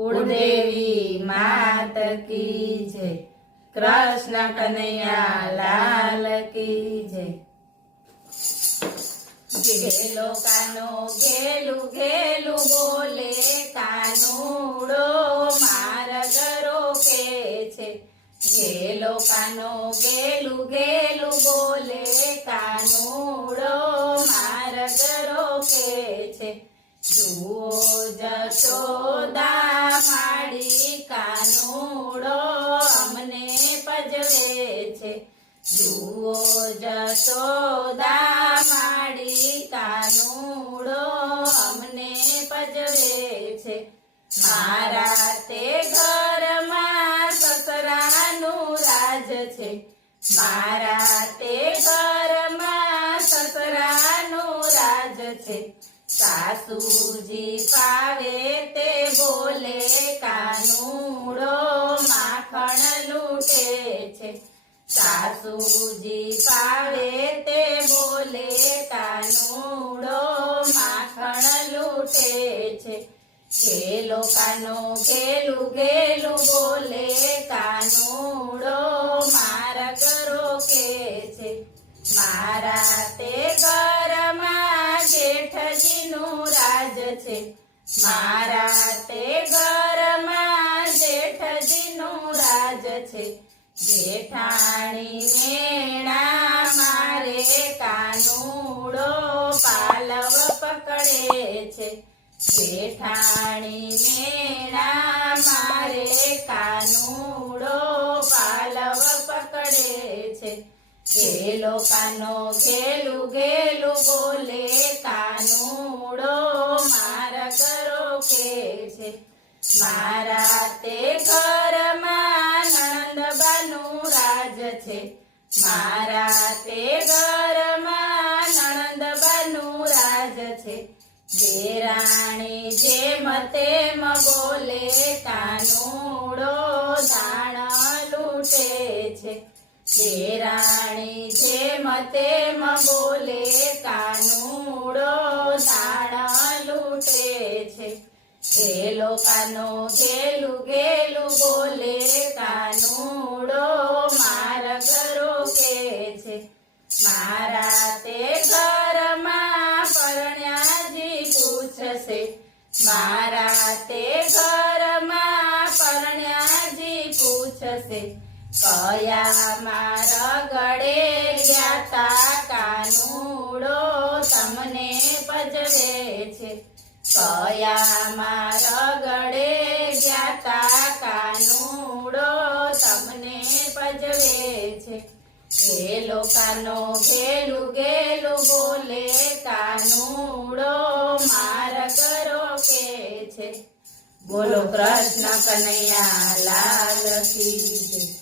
કુળદેવી માત કી જય, કૃષ્ણ કનૈયા લાલ કી જય। ઘેલો કાનો ઘેલું ઘેલું બોલે કાનુડો મારા ગરો કે છે। ઘેલો કાનો ઘેલું ઘેલું બોલે કાનુડો મારા ગરો કે છે। જુઓ જશોદા માડી કાનુડો અમને પજવે છે। જુઓ જશોદા માડી કાનુડો અમને પજવે છે। મારા તે ઘરમાં સસરાનું રાજ છે। મારા તે ઘરમાં સસરાનું રાજ છે। સાસુજી પાવે તે બોલે કાનુડો માખણ લૂટે છે। સાસુજી પાવે તે બોલે કાનુડો માખણ લૂટે છે। ઘેલો કાનો ઘેલું ઘેલું બોલે કાનુડો મારા ગરો કે છે। મારા તે ઘરમાં જેઠજીનું રાજ છે। મારા તે ઘરમાં જેઠજીનું રાજ છે। જેઠાણી મેણા મારે કાનુડો પાલવ પકડે છે। જેઠાણી મેણા મારે કાનુડો પાલવ પકડે છે। ઘેલો કાનો ઘેલું ઘેલું બોલે કાનુડો મારા ગરો કે છે। મારા તે ઘરમાં નણંદબાનું રાજ છે। મારા તે ઘરમાં નણંદબાનું રાજ છે। દેરાણી જેમ તેમ બોલે કાનુડો દાણ લૂટે છે। દેરાણી જેમ તેમ બોલે કાનુડો દાણ લૂટે છે। ઘેલો કાનો ઘેલું ઘેલું બોલે કાનુડો મારા ગરો કે છે। મારા તે ઘરમાં પરણ્યાજી પૂછશે। મારા તે ઘરમાં પરણ્યાજી પૂછશે। કયા મારા ગળે જ્ઞાતા કાનુડો તમને પજવે છે। કયા મારા ગળે જ્ઞાતા કાનુડો તમને પજવે છે। ઘેલો કાનો ઘેલું ઘેલું બોલે કાનુડો મારા ગરો કે છે। બોલો કૃષ્ણ કનૈયા લાલ કી જય।